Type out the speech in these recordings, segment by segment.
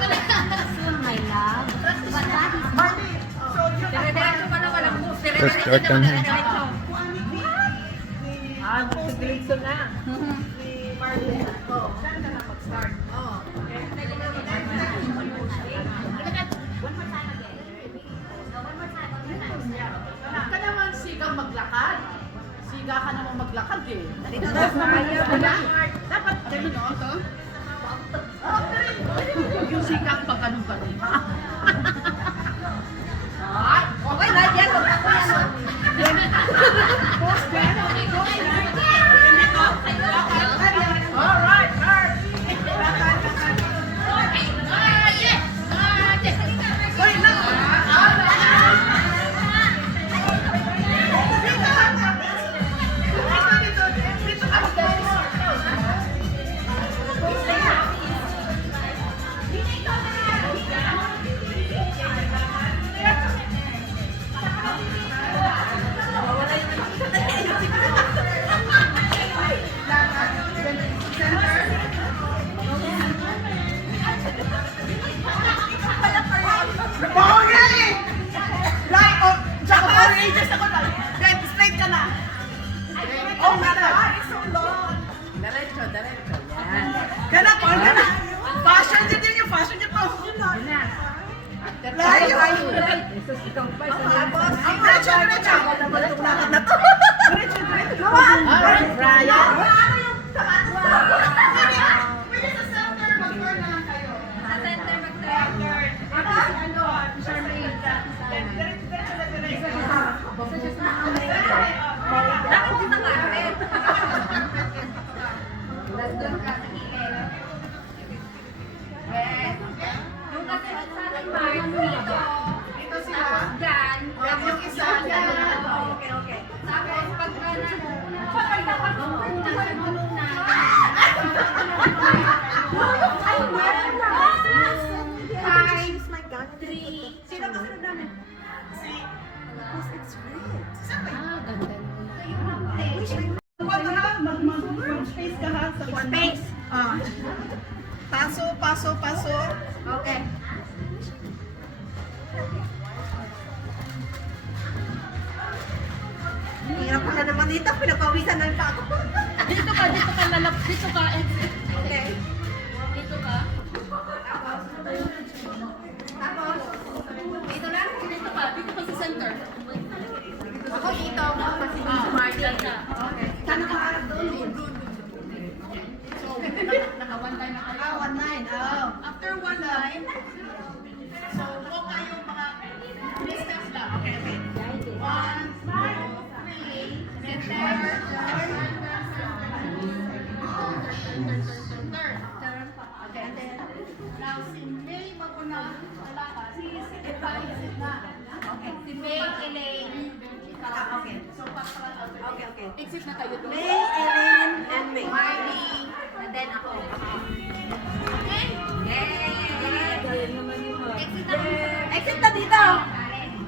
Soon, my love. But that is Marley, so you're Dire-diretso pa naman ang bus. First start ka na. Ah, magsigiligso na. Si Marley. Oh, saan ka na mag-start? Oh. Huwag ka naman sigang maglakad. Siga ka naman maglakad eh. Dapat ganun o. Yung sigang pag ganun-ganun. Okay, lahat yan. Magpapasok. Alright, alright. Oh my God, it's so long. Diretso, diretso. Yan. Ganap, oh, ganap. Fashion dyan din yung fashion dyan pa. Layo. Diretso, diretso. Lakad na to. Diretso, diretso. Alright, Brian. Pwede sa center, mag-turn na lang kayo. Sa center, mag-turn. Ako si ano, Charmaine. Diretso na diretso. Bakit dito ka? Nandun ka sa ikin. Yung kasi sa ating Mars dito. Dito sila. Dyan. Yung isa dyan. Okay, okay. Tapos pagka na sino kasunod namin? Si it's red. Mag-space ka ha sa kwan. Space. Paso, paso, paso. Okay. Hirap ko na naman dito. Pinapawisan na pa ako. Dito ka, lalap. Dito ka, exit. Okay. Dito ka. Tapos, dito lang. Dito ka sa center. Ako dito, ako si Smart ka. Okay. Saan nakaharap doon? So, naka one time na kayo. One line. Oh. After one line, so walk kayo mga 3 steps lang. Okay, okay. 1, 2, 3, center, turn. Okay, and then, now si May mag-una lalakad. Si Elaine na. Okay, si May, Elaine, okay. So, okay, okay. Exit na kayo doon. May, Elaine, and May. Marley, and then ako. Okay? Yay! Exit na. Exit na dito.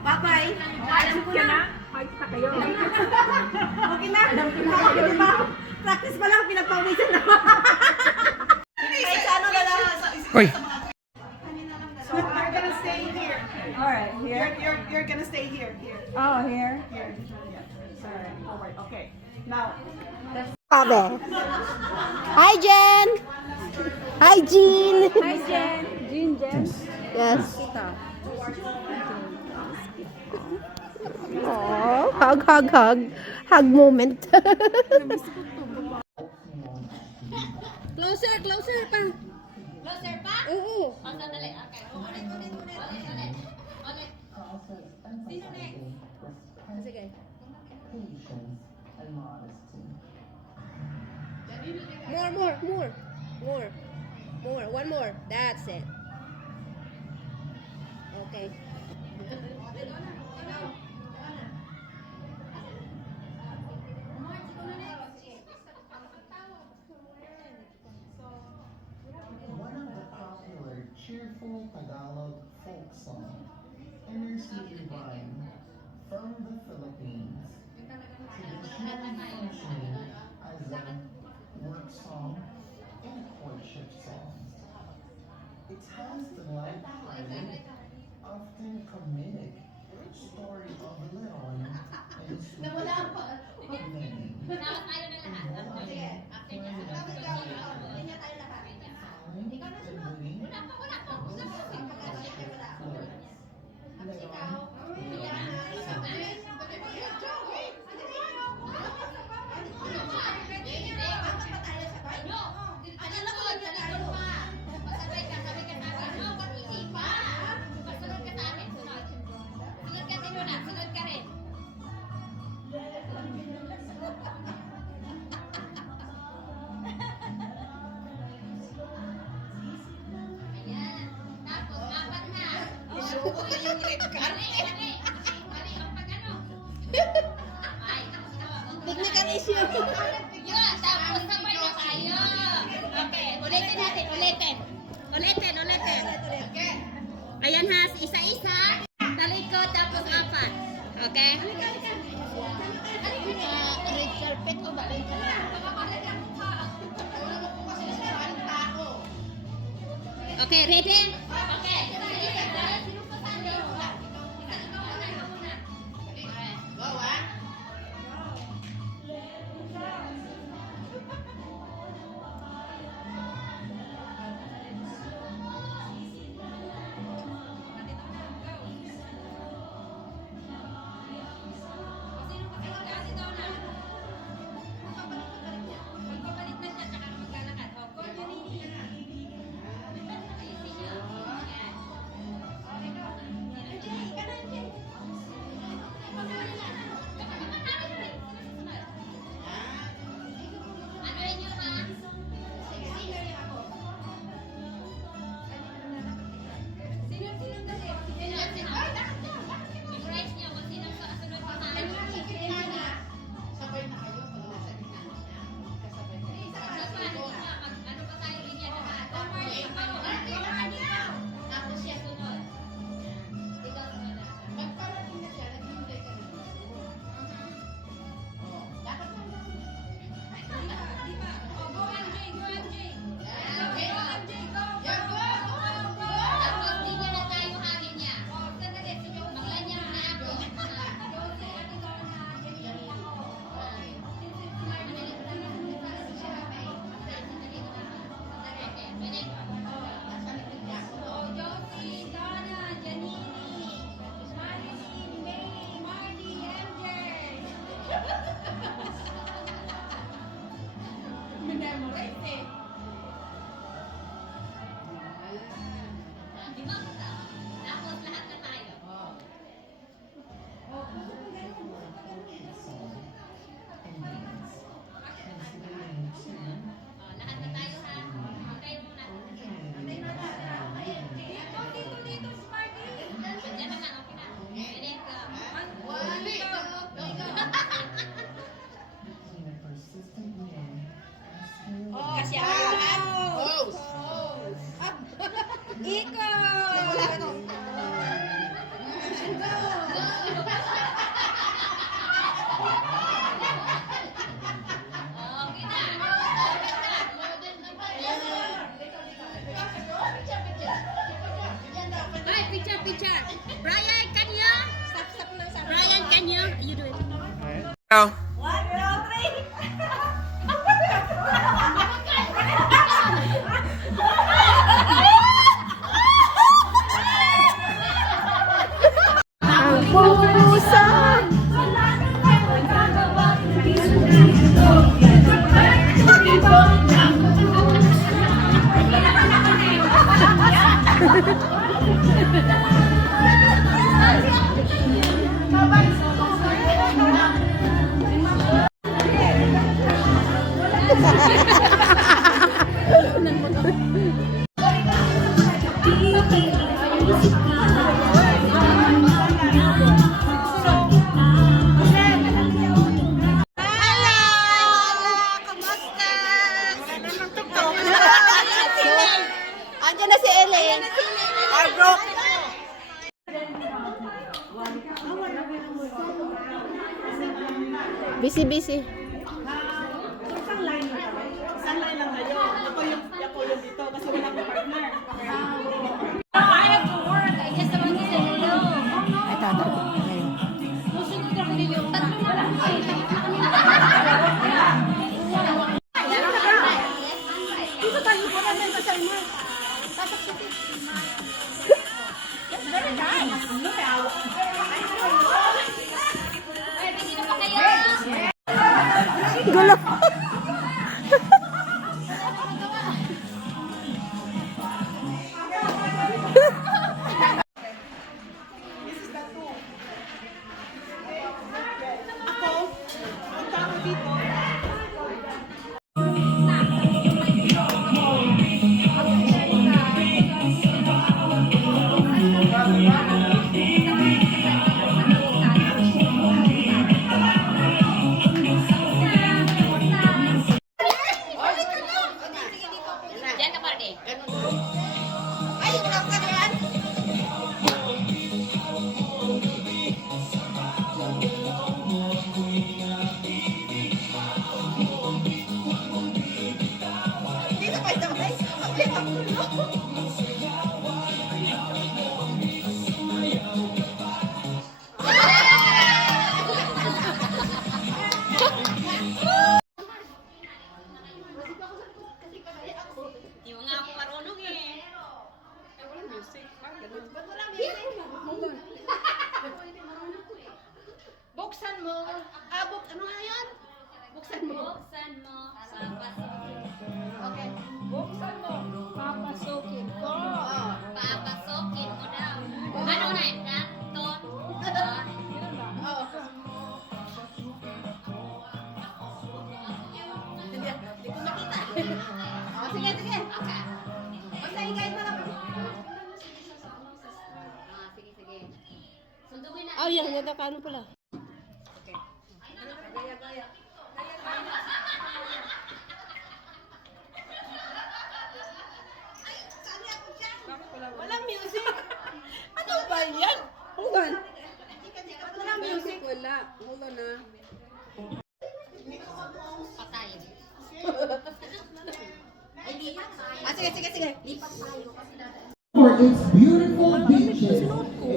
Bye-bye. Alam ko na. Okay na. Okay ba? Practice pa lang, pinagpawisan na. Kahit sa ano na lang. Uy! So you're gonna stay here. Alright, here. You're gonna stay here. Here. Oh, here. Here. Yeah. Sorry. Forward. Okay. Now. Hi, Jen. Hi, Jean. Hi, Jen. Jen. Yes. Oh, hug, hug, hug. Hug moment. Closer pa. Closer pa? Oo. Oh, sandali. Okay. Ulit. Sino next? Sige. More. One more. That's it. Okay. One of the popular cheerful Tagalog folk song, Inner City Rhyme, from the Philippines, traditionally functioning as a work song and courtship song. It tense and lighthearted, often comedic story of Leon and Technical issue. Yun, tapos sabay na tayo. Okay, ulitin natin, ulitin. Ulitin. Ayan ha, isa-isa. Talikod, tapos apat. Okay? Red carpet o ba? Okay, ready? Okay. Go, ah. Picture. Brian, can you? Brian, can you? You do it. Go. Ang pusa. Andiyan na si Ellen. Our group. Busy. Isang line lang kayo. Ako yung dito kasi wala akong partner. Di mo nga ako marunong eh. Buksan mo. Ano nga yun? Buksan mo. Buksan mo sa pasilyo. Okay. Buksan mo. Papasukin ko. Papasokin mo daw. Ano na yun? Ton? Oh. Hindi ko makita. Oh, sige, sige. Basta hingay mo lang. Sige, sige. Sunduin na. Oh, yan daw kano pala. Walang music. Ano ba yan? Hold on. Walang music. Wala. Hold on na. Patay. Sige, sige, sige. For its beautiful beaches,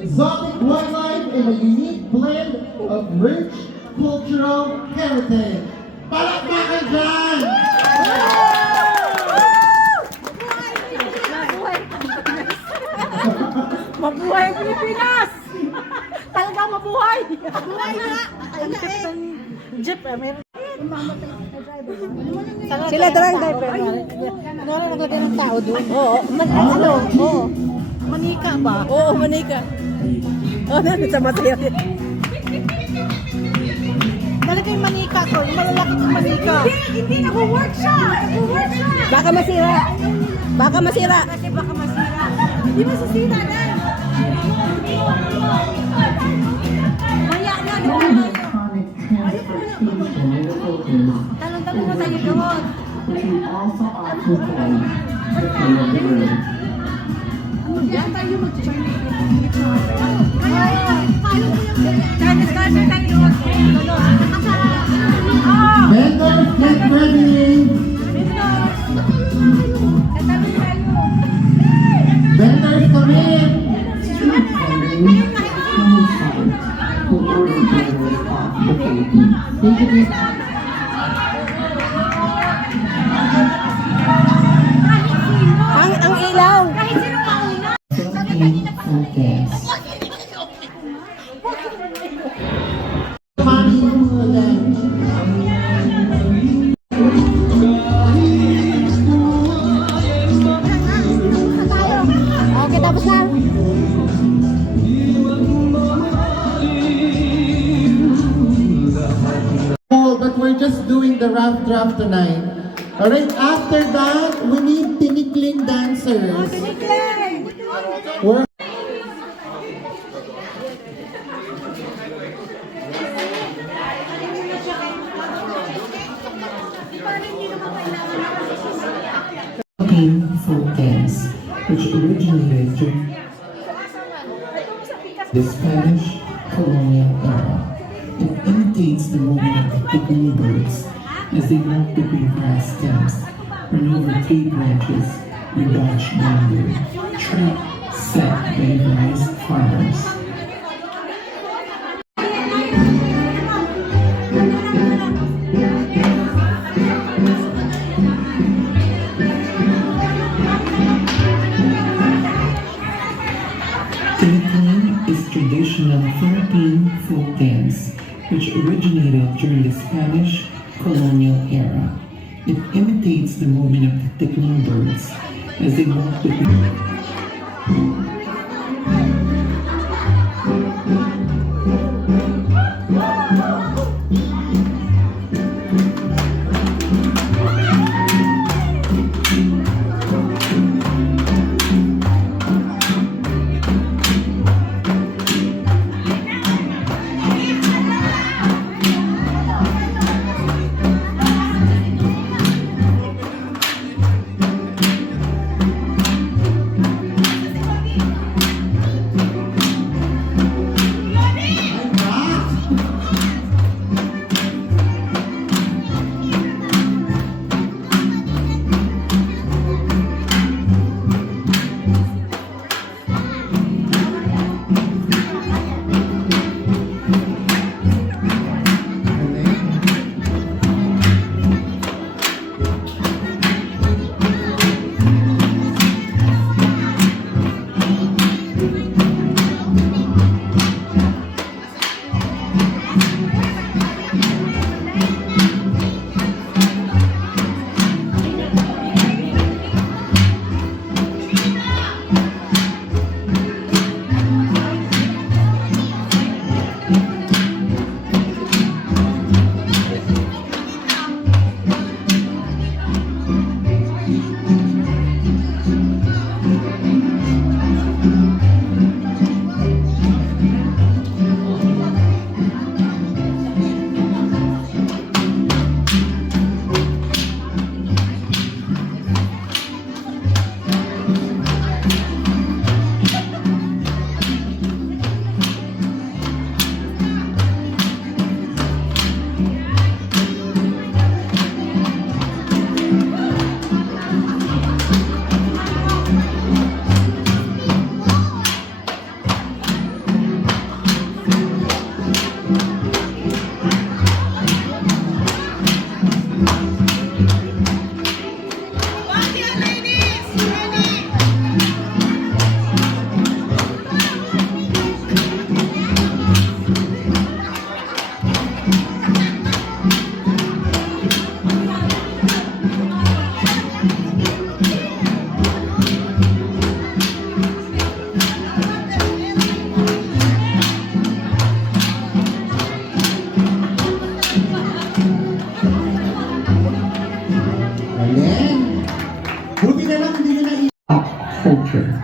exotic wildlife, and a unique blend of rich cultural heritage. Palakpakan dyan! Mabuhay ang Pilipinas! Talaga mabuhay! Mabuhay na! Ang tip ng jeep, meron. Sila dalang driver. Ano na naglagay ng tao doon? Oo. Ano? Oo. Manika ba? Oo, manika. Oo, sa masaya. Talaga yung manika ko. Yung malalaki yung manika. Hindi. Nag-work siya. Nag-work siya. Baka masira. Baka masira. Kasi baka masira. Hindi masisira na. Maya na. Electronic transportation in the Philippines, Talong-talong na tayo doon. which we also often call the King of the Road. Yan tayo mag-join na Chinese culture tayo doon. Vendors, get ready! Vendors, come in! Street vendors, coincide who order vendors off the Philippines. Take it easy. Ang ilaw. Philippine food dance. Money for them. Okay, tapos na. Oh, but we're just doing the rough draft tonight. Alright, after that, we need tinikling dancers. We're Philippine folk dance, which originated during the Spanish colonial era. It imitates the movement of the green birds as they walk between grass stems, run over tree branches, and dodge bamboo, trap set by rice farmers. Tinikling is traditional Philippine folk dance which originated during the Spanish colonial era. It imitates the movement of the tickling birds as they walk between. culture.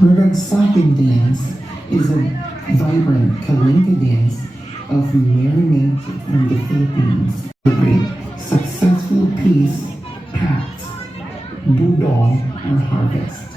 Ragsakin dance is a vibrant kalinka dance of merriment from the Philippines. Celebrate successful peace, pact, budong, or harvest.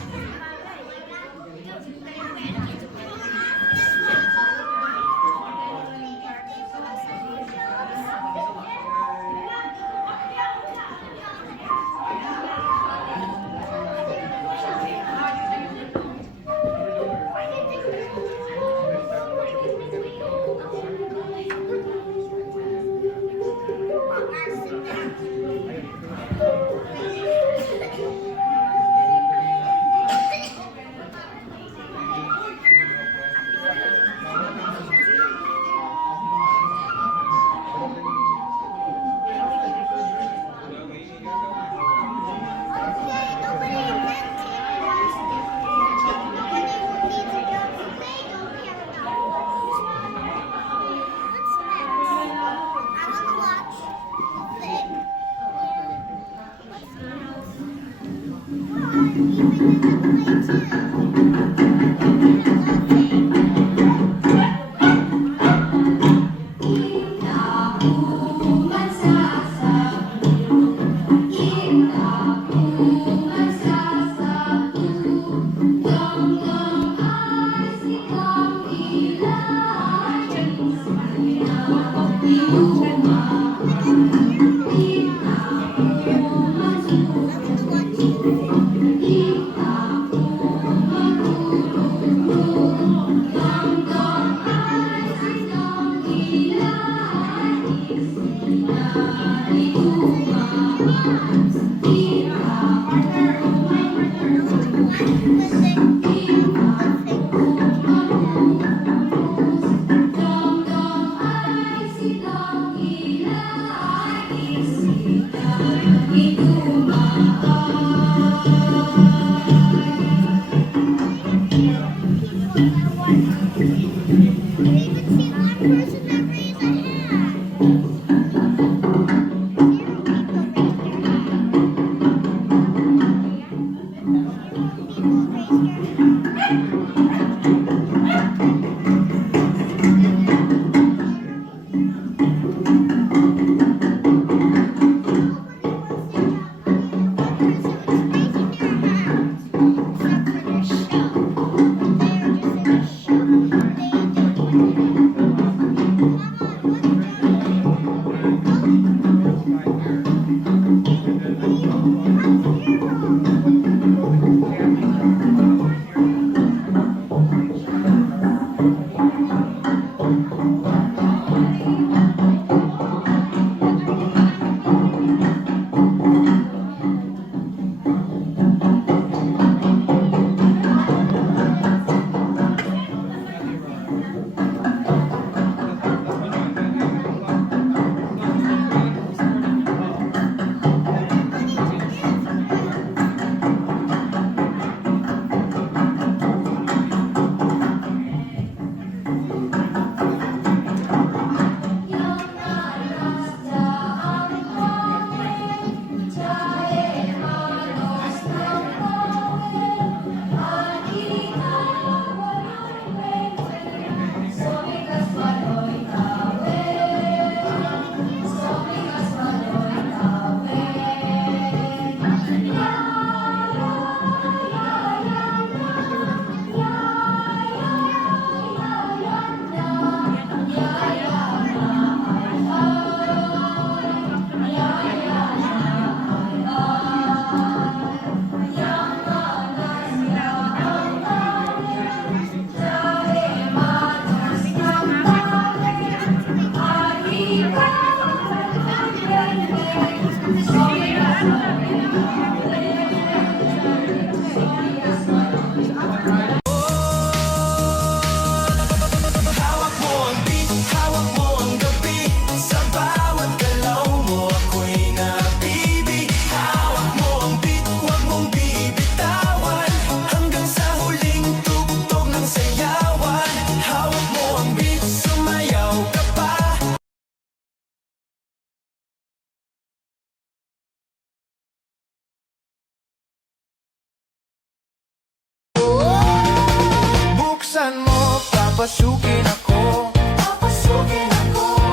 papasukin ako.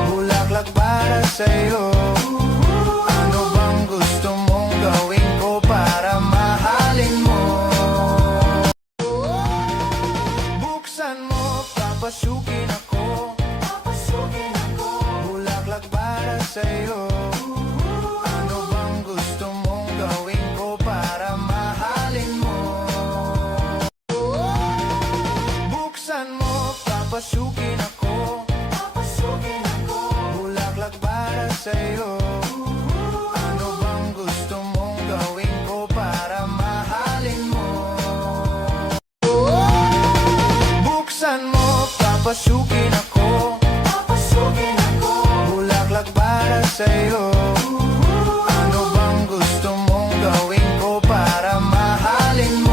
Bulaklak para sa'yo. Ano bang gusto mong gawin ko para mahalin mo? Buksan mo, papasukin ako. Bulaklak para sa'yo. Ano bang gusto mong gawin ko para mahalin mo? Buksan mo, papasukin ako. Bulaklak para sa'yo. Ano bang gusto mong gawin ko para mahalin mo? Buksan mo, papasukin ako. Bulaklak para sa'yo. Ano bang gusto mong gawin ko para mahalin mo?